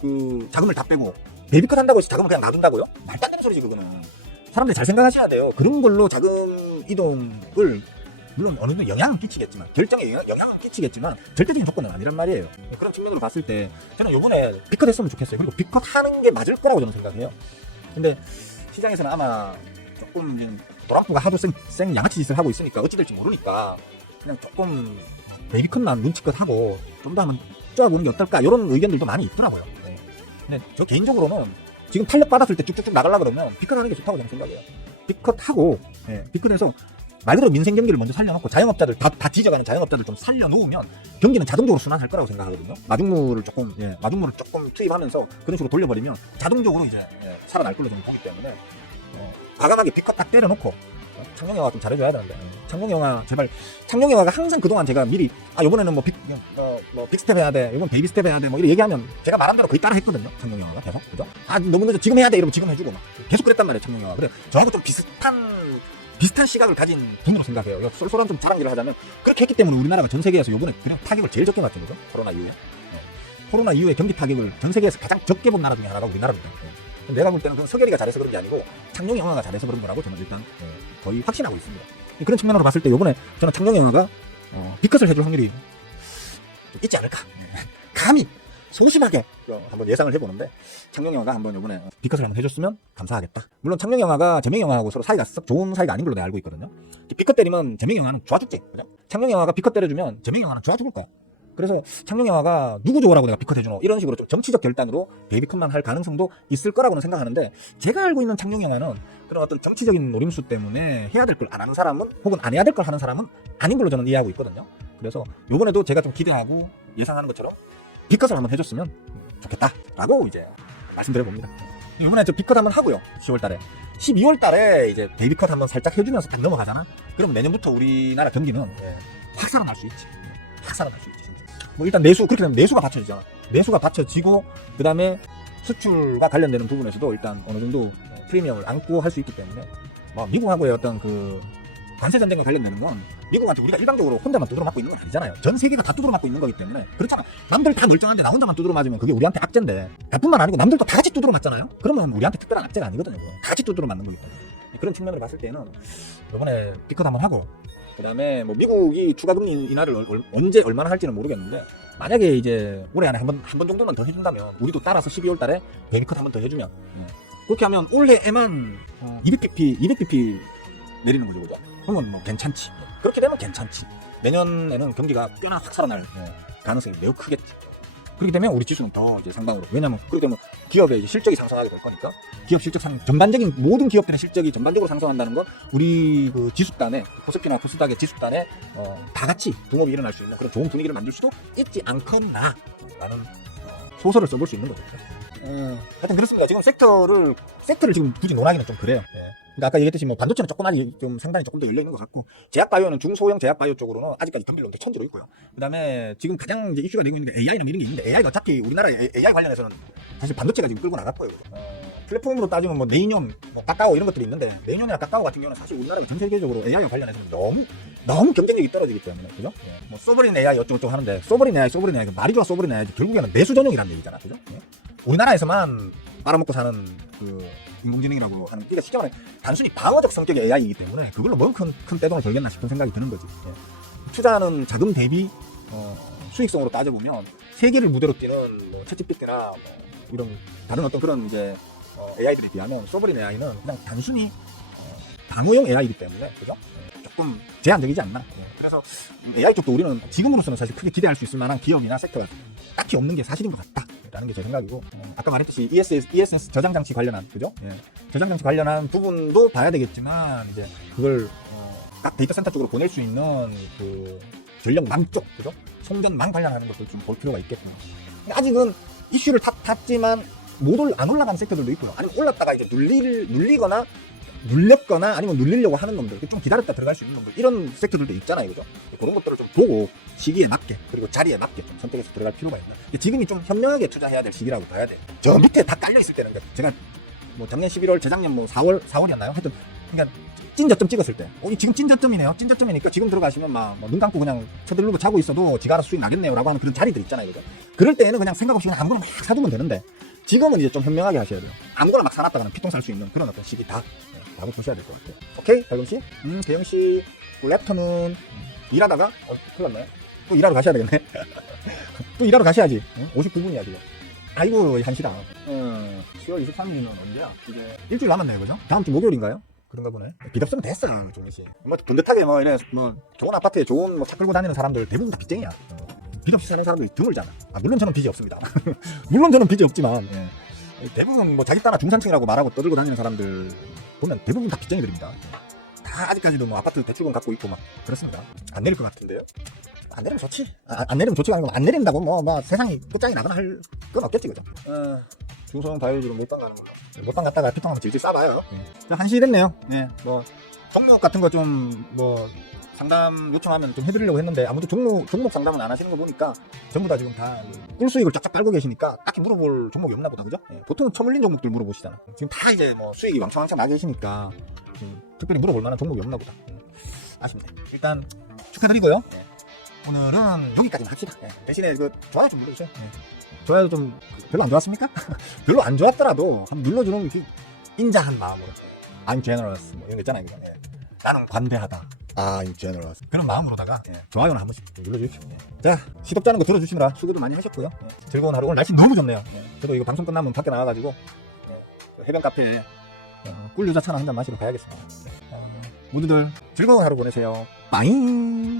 그 자금을 다 빼고 베이비컷 한다고 해서 자금을 그냥 놔둔다고요? 말도 안 되는 소리지 그거는. 사람들이 잘 생각하셔야 돼요. 그런 걸로 자금 이동을 물론 어느 정도 영향은 끼치겠지만 결정에 영향은 끼치겠지만 절대적인 조건은 아니란 말이에요. 그런 측면으로 봤을 때 저는 요번에 비컷 했으면 좋겠어요. 그리고 비컷 하는 게 맞을 거라고 저는 생각해요. 근데 시장에서는 아마 조금 이제 트럼프가 하도 생 양아치 짓을 하고 있으니까 어찌 될지 모르니까 그냥 조금 베이비컷만 눈치껏 하고 좀 더 한번 쪼아보는 게 어떨까 이런 의견들도 많이 있더라고요. 근데 저 개인적으로는 지금 탄력 받았을 때 쭉쭉쭉 나가려 그러면 비컷 하는 게 좋다고 저는 생각해요. 비컷 하고 비컷해서 말 그대로 민생 경기를 먼저 살려놓고 자영업자들 다 뒤져가는 자영업자들 좀 살려놓으면 경기는 자동적으로 순환할 거라고 생각하거든요. 마중물을 조금 투입하면서 그런 식으로 돌려버리면 자동적으로 이제 살아날 걸로 저는 보기 때문에 과감하게 비컷 딱 때려놓고 창룡영화가 좀 잘해줘야 되는데 창룡영화 제발 창룡영화가 항상 그동안 제가 미리 요번에는 빅스텝 해야 돼 이번 베이비 스텝 해야 돼 이렇게 얘기하면 제가 말한 대로 거의 따라 했거든요. 창룡영화가 계속 그죠? 너무 늦어 지금 해야 돼 이러면 지금 해주고 막 계속 그랬단 말이에요. 창룡영화가. 그래 저하고 좀 비슷한 시각을 가진 분으로 생각해요. 쏠쏠한 좀 자랑질을 하자면 그렇게 했기 때문에 우리나라가 전 세계에서 이번에 그냥 타격을 제일 적게 맞춘 거죠. 코로나 이후에. 코로나 이후에 경기 타격을 전 세계에서 가장 적게 본 나라 중에 하나가 우리나라입니다. 내가 볼 때는 그건 서결이가 잘해서 그런 게 아니고 창룡영화가 잘해서 그런 거라고 저는 일단 거의 확신하고 있습니다. 그런 측면으로 봤을 때 이번에 저는 창룡영화가 비컷을 해줄 확률이 있지 않을까. 감히 소심하게 한번 예상을 해보는데 창룡영화가 한번 이번에 비컷을 한번 해줬으면 감사하겠다. 물론 창룡영화가 재명영화하고 서로 사이가 썩 좋은 사이가 아닌 걸로 내가 알고 있거든요. 비컷 때리면 재명영화는 좋아 죽지. 그죠? 창룡영화가 비컷 때려주면 재명영화는 좋아 죽을 거야. 그래서 창룡영화가 누구 좋으라고 내가 비컷 해주노 이런 식으로 좀 정치적 결단으로 베이비컷만 할 가능성도 있을 거라고는 생각하는데 제가 알고 있는 창룡영화는 그런 어떤 정치적인 노림수 때문에 해야 될 걸 안 하는 사람은 혹은 안 해야 될 걸 하는 사람은 아닌 걸로 저는 이해하고 있거든요. 그래서 요번에도 제가 좀 기대하고 예상하는 것처럼 비컷을 한번 해줬으면 좋겠다라고 이제 말씀드려봅니다. 이번에 저 비컷 한번 하고요. 10월달에 12월달에 이제 베이비컷 한번 살짝 해주면서 딱 넘어가잖아. 그러면 내년부터 우리나라 경기는 확 살아날 수 있지. 확 살아날 수 있지. 일단 그렇게 되면 내수가 받쳐지잖아. 내수가 받쳐지고 그 다음에 수출과 관련되는 부분에서도 일단 어느 정도 프리미엄을 안고 할 수 있기 때문에 미국하고의 어떤 그 관세 전쟁과 관련되는 건 미국한테 우리가 일방적으로 혼자만 두드러 맞고 있는 건 아니잖아요. 전 세계가 다 두드러 맞고 있는 거기 때문에 그렇잖아. 남들 다 멀쩡한데 나 혼자만 두드러 맞으면 그게 우리한테 악재인데 나뿐만 아니고 남들도 다 같이 두드러 맞잖아요. 그러면 우리한테 특별한 악재가 아니거든요. 다 같이 두드러 맞는 거기 때문에 그런 측면으로 봤을 때는 이번에 비컷 한번 하고 그 다음에 미국이 추가금리 인하를 언제 얼마나 할지는 모르겠는데 만약에 이제 올해 안에 한 번 정도만 더 해준다면 우리도 따라서 12월달에 베이비컷 한 번 더 해주면 그렇게 하면 올해에만 200bp 내리는 거죠, 그죠? 그러면 괜찮지. 그렇게 되면 괜찮지. 내년에는 경기가 꽤나 확 살아날 가능성이 매우 크겠지. 그렇기 때문에 우리 지수는 더 이제 상방으로. 왜냐면 그렇기 때문에 기업의 이제 실적이 상승하게 될 거니까 기업 실적 전반적인 모든 기업들의 실적이 전반적으로 상승한다는 건 우리 그 지수단에 코스피나 코스닥의 지수단에 다 같이 붕업이 일어날 수 있는 그런 좋은 분위기를 만들 수도 있지 않겠나라는 소설을 써볼 수 있는 거죠. 하여튼 그렇습니다. 지금 섹터를 지금 굳이 논하기는 좀 그래요. 그러니까 아까 얘기했듯이 뭐 반도체는 좀 상당히 조금 더 열려 있는 것 같고, 제약바이오는 중소형 제약바이오 쪽으로는 아직까지 덤빌론도 천지로 있고요. 그다음에 지금 가장 이제 이슈가 되고 있는 게 AI는 이런 게 있는데, AI가 어차피 우리나라 AI 관련해서는 사실 반도체가 지금 끌고 나갈 거예요. 플랫폼으로 따지면 뭐 네이뇽, 뭐 카카오 이런 것들이 있는데, 네이뇽이나 카카오 같은 경우는 사실 우리나라가 전 세계적으로 AI와 관련해서는 너무 경쟁력이 떨어지기 때문에, 그죠? 뭐 소버린 AI 어쩌고저쩌고 하는데, 소버린 AI 말이 좋아 소버린 AI 결국에는 내수 전용이라는 얘기잖아, 그죠? 우리나라에서만 빨아먹고 사는 그 인공지능이라고 하는, 그러니까 쉽게 말해 단순히 방어적 성격의 AI이기 때문에 그걸로 뭔 큰 떼돈을 벌겠나 싶은 생각이 드는 거지. 투자하는 자금 대비 수익성으로 따져보면 세계를 무대로 뛰는 뭐 챗GPT나 뭐 이런 다른 어떤 그런 이제 AI들에 비하면 소버린 AI는 그냥 단순히 방어용 AI이기 때문에, 그죠? 조금 제한적이지 않나. 그래서 AI 쪽도 우리는 지금으로서는 사실 크게 기대할 수 있을 만한 기업이나 섹터가 딱히 없는 게 사실인 것 같다라는 게 제 생각이고, 아까 말했듯이 ESS 저장 장치 관련한, 그죠? 저장 장치 관련한 부분도 봐야 되겠지만, 이제 그걸 딱 데이터 센터 쪽으로 보낼 수 있는 그 전력망 쪽, 그죠? 송전망 관련하는 것도 좀 볼 필요가 있겠고. 아직은 이슈를 탔지만 안 올라가는 섹터들도 있고요. 아니면 올랐다가 이제 눌렸거나 아니면 눌리려고 하는 놈들, 좀 기다렸다 들어갈 수 있는 놈들, 이런 섹터들도 있잖아요, 그죠? 그런 것들을 좀 보고 시기에 맞게, 그리고 자리에 맞게 좀 선택해서 들어갈 필요가 있나. 지금이 좀 현명하게 투자해야 될 시기라고 봐야 돼. 저 밑에 다 깔려 있을 때는, 제가 뭐 작년 11월, 재작년 뭐 4월이었나요? 하여튼 그러니까 찐저점 찍었을 때, 지금 찐저점이네요. 찐저점이니까 지금 들어가시면 막 눈 감고 그냥 쳐들르고 자고 있어도 지가 알아서 수익 나겠네요라고 하는 그런 자리들 있잖아요, 그죠? 그럴 때는 그냥 생각 없이 그냥 아무거나 막 사두면 되는데, 지금은 이제 좀 현명하게 하셔야 돼요. 아무거나 막 사놨다가는 피통 살 수 있는 그런 어떤 시기다. 다음에 보셔야 될 것 같아요. 오케이, 달금씨? 대영씨, 랩터는 일하다가, 큰일 났나요? 또 일하러 가셔야 되겠네. 또 일하러 가셔야지. 59분이야, 지금. 아이고, 한시다. 10월 23일은 언제야? 이제 일주일 남았네요, 그죠? 다음 주 목요일인가요? 그런가 보네. 빚 없으면 됐어, 종민씨. 뭐, 번듯하게 뭐, 이래, 뭐, 좋은 아파트에 좋은 뭐, 차 끌고 다니는 사람들 대부분 다 빚쟁이야. 빚 없이 사는 사람들이 드물잖아. 물론 저는 빚이 없습니다. 물론 저는 빚이 없지만, 대부분 뭐 자기 따라 중산층이라고 말하고 떠들고 다니는 사람들 보면 대부분 다 빚쟁이들입니다. 다 아직까지도 뭐 아파트 대출금 갖고 있고 막 그렇습니다. 안 내릴 것 같은데요? 안 내리면 좋지. 안 내리면 좋지가 아니고, 안 내린다고 뭐 세상이 끝장이 나거나 할 건 없겠지, 그죠? 중소형 바이오주로 몰빵 가는 걸로. 몰빵 갔다가 피통하면 질질 싸봐요. 자, 1시 됐네요. 뭐 종목 같은 거 좀 뭐 상담 요청하면 좀 해드리려고 했는데, 아무도 종목 상담은 안 하시는 거 보니까 전부 다 지금 다 꿀수익을 쫙쫙 빨고 계시니까 딱히 물어볼 종목이 없나 보다, 그죠? 보통은 처물린 종목들 물어보시잖아. 지금 다 이제 뭐 수익이 왕창왕창 나 계시니까 특별히 물어볼 만한 종목이 없나 보다. 아쉽네. 일단 축하드리고요. 오늘은 여기까지만 합시다. 대신에 그 좋아요 좀 눌러주세요. 좋아요 좀 별로 안 좋았습니까? 별로 안 좋았더라도 한번 눌러주는 그 인자한 마음으로, I'm generous 뭐 이런 거 있잖아요, 그죠? 나는 관대하다. I'm generous. 그런 마음으로다가 좋아요는 한 번씩 눌러주십시오. 자, 시덥잖은 거 들어주시느라 수고도 많이 하셨고요. 즐거운 하루. 오늘 날씨 너무 좋네요. 저도 이거 방송 끝나면 밖에 나가가지고 해변 카페에 꿀유자차나 한잔 마시러 가야겠습니다. 모두들 즐거운 하루 보내세요. 빠잉.